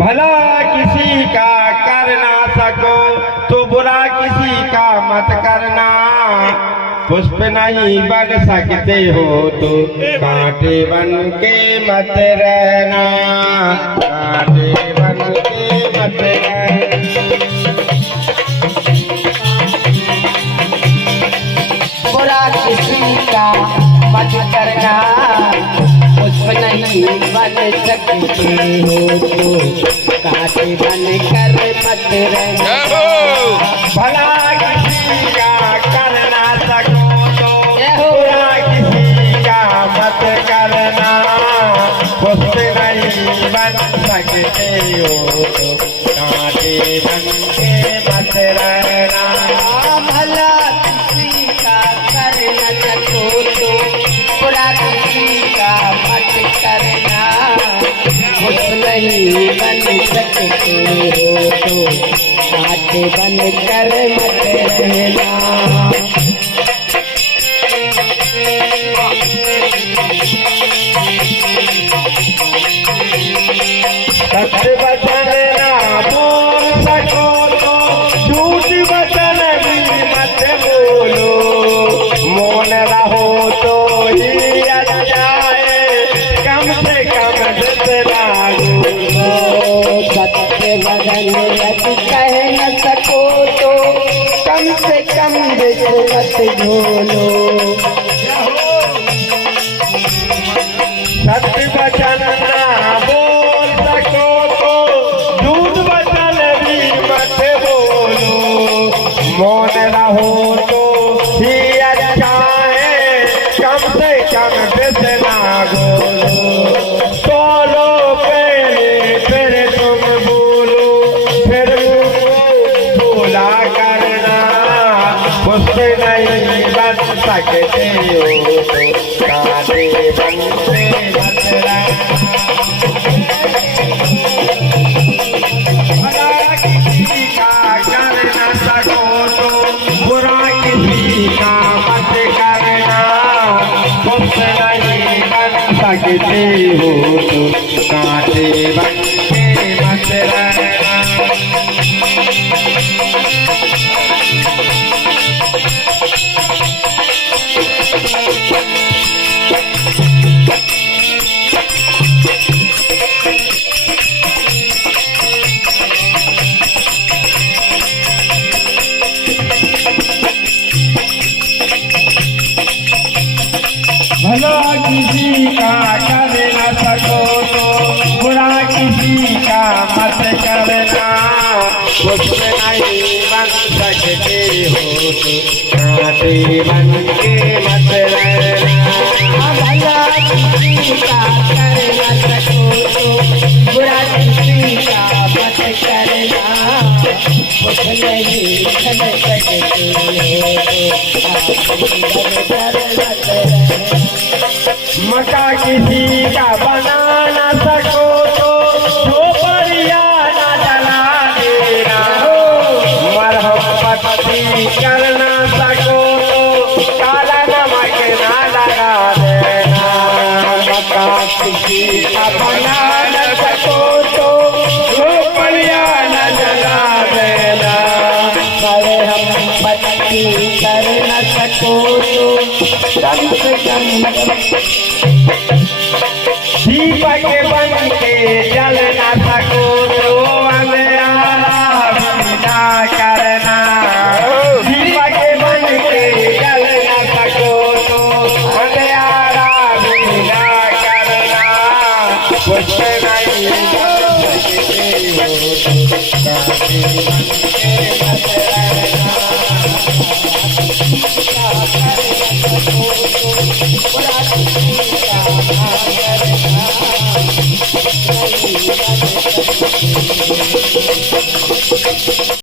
भला किसी का कर ना सको तो बुरा किसी का मत करना। पुष्प नहीं बन सकते हो तो कांटे बन के मत रहना, कांटे बन के मत रहना। बुरा किसी का मत करना, पुष्प नहीं बन सकते हो तो कांटे बन कर मत रहना। भला किसी का कर ना सको तो बुरा किसी का मत करना। पुष्प नहीं बन सकते हो तो कांटे बन के मत रहना। भला किसी का कर न सको तो बुरा किसी का मत करना। पुष्प नहीं बन सकते हो तो कांटे बन कर मत रहना। सत्य वचन ना बोल सको तो झूठ वचन भी मत बोलो। मौन रहो तो ही अच्छा है, कम से कम जितना बोलो। सत्य वचन यदि कह न सको तो कम से कम मत बोलो। सत्य वचन ना बोल सको तो झूठ वचन भी मत बोलो। मौन रहो तो ही अच्छा है, कम से कम जितना बोलो। बोलो पहले फिर तुम बोलो, फिर बोला करना। पुष्प नहीं बन सकते हो तो कांटे बन के मत रहना। भला किसी का कर न सको तो बुरा किसी का मत करना। पुष्प नहीं बन सकते हो तो कांटे बन के मत रहना। भला किसी का कर न सको तो बुरा किसी का मत करना। पुष्प नहीं बन सकते हो तो कांटे बन के मत रहना। भला किसी का कर न सको तो बुरा किसी का मत करना। पुष्प नहीं बन सकते हो तो कांटे बन कर मत रहना। मका किसी का बना न सको तो झोपड़िया न जला देना। मरहम पत्ती कर न सको तो काला नमक न लगा देना। मका किसी का बना न सको तो झोपड़िया न जला देना। मरहम पत्ती कर न सको तो कम से कम दीपक बन के जल न सको तो अंधियारा विदा करना। दीपक बन के जल न सको तो अंधियारा विदा करना। पुष्प नहीं बन सकते हो तो कांटे बन के मत रहना। बुरा किसी